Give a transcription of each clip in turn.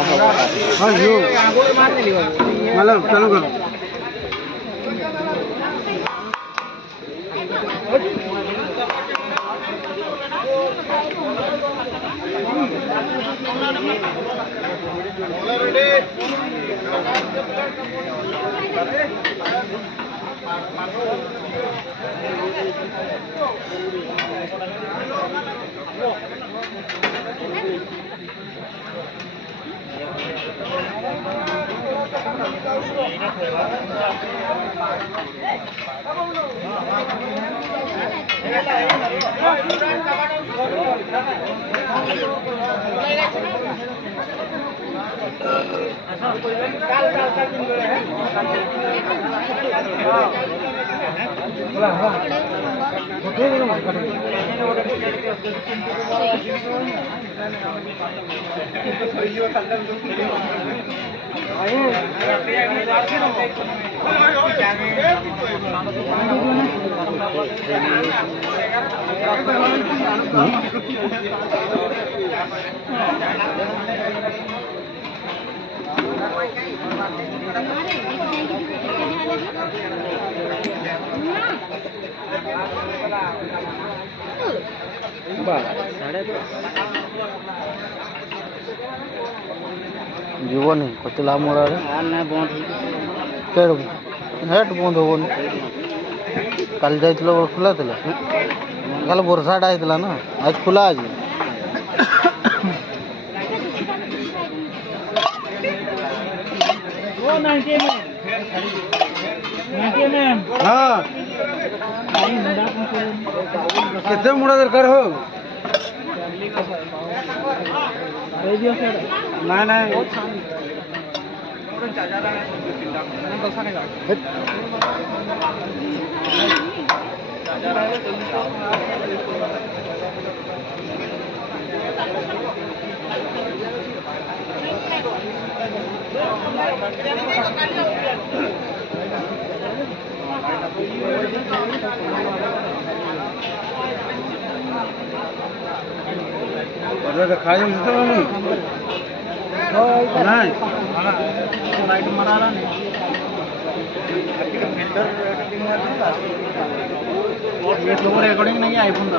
हाँ यो मतलब चालू करो जीवन कतला मोड़ा हेट बंद हेन कल जा खुला कल बर्षाटा होता ना आज खुला आज हाँ कितने मुड़ा दरकार हो ना ना खा नहीं रिकॉर्डिंग नहीं आईफोन तो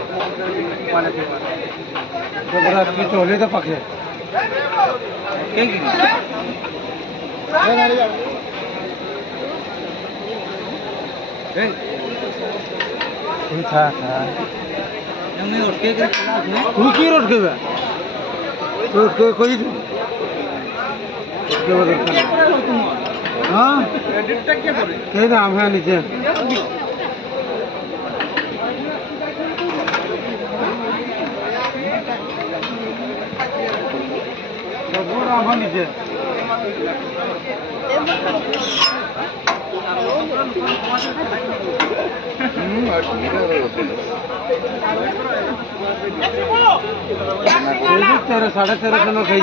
चोले तो पके था की रोड के कोई हाँ नाम है नीचे नीचे तेरह 13.5 नो खाई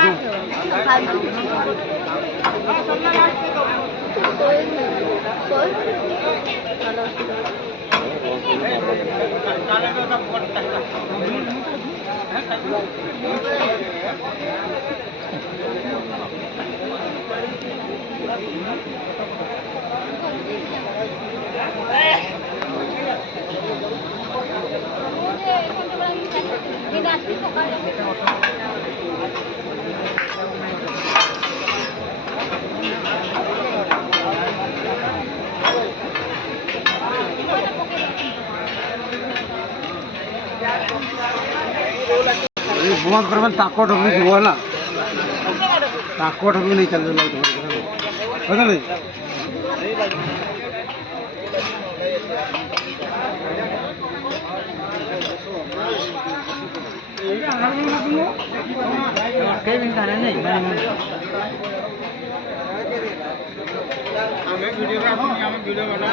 बंद कर ताको ढोकनी जीव है ना ताको ढोकनी नहीं चल रहा नहीं वीडियो बना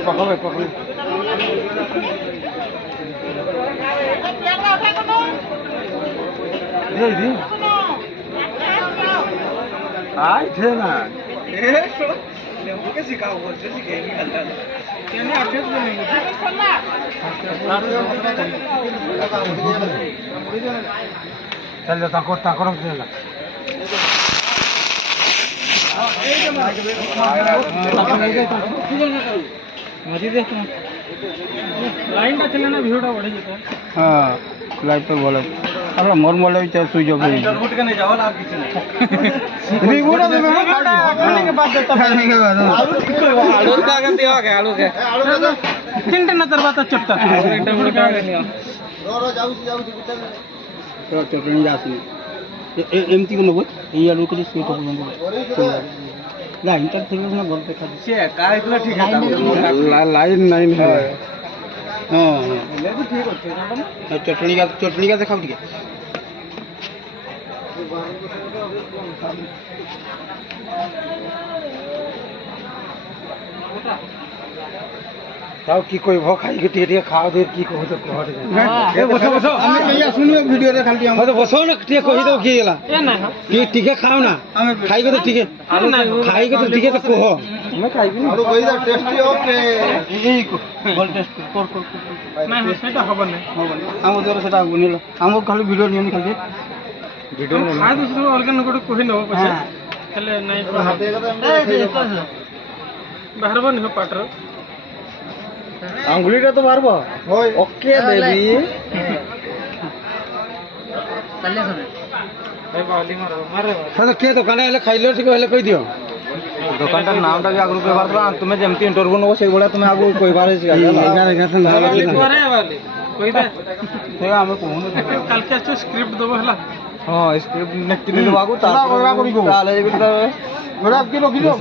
पकड़ो पकड़ो आई थे ना सिखाओ चल ताकर ताकर चल লাইনটা ছিল না ভিউটা বড়ে যেত হ্যাঁ লাইট তো ভালো আরে মোর মোবাইল চাই সুইচ অফ হয়ে গেছে রিমোট কেন যাওয়ার আর কিছু না রিমোট আছে না কাটা আপনি के बाद देता आलू का गन दिया के आलू के তিনটে না তার বাতা চট্টা একটা বড় কাগজ নিও তো চটনি যাসনি এমতি কোন বল এই আলু করে সুইচ অফ বন্ধ না ইন্টার থেকে না বল দেখা সে কার এগুলো ঠিক আছে লাইন নাইন হ্যাঁ হ্যাঁ এলে তো ঠিক আছে চটনি का দেখাও দিকে তাও কি কইব খাই কে টিকে খাও দে কি কইব তো কহ দে এ বসো বসো আমি কইয়া শুনিও ভিডিও রে খালি আমি তো বসো না টিকে কই দাও কি গলা এ না কি টিকে খাও না খাই কে তো টিকে খাই কে তো টিকে তো কহ আমি খাইবি না আরো কই দাও টেস্টি ওকে এই বল টেস্ট কর না সেটা হবে না আমাদের সেটা বনিল আমার খালি ভিডিও নিয়ে খালি ভিডিও খাই দুসরো অর্গান কোটে কই নব পছে তাহলে নাই বাহারবা নিহ পাটর আঙ্গুলিটা তো মারবো ওকে বেবি চলে শুনে এই বালি মারো মারে সাথে কে দোকানে এলে খাইলো ঠিক হলে কই দিও দোকানটার নামটা কি আগুন কইবার দবা তুমি যেমতি ইন্টারভিউ নব সেই বড়া তুমি আগু কইবার আছে করে বালি কই দে সে আমি কোন কালকে আছো স্ক্রিপ্ট দেব হলা হ্যাঁ স্ক্রিপ্ট নেক্সট দিন দেব আগু তারপর ওরা করি গো তাহলে এগুলো ওরা কি রকি দাও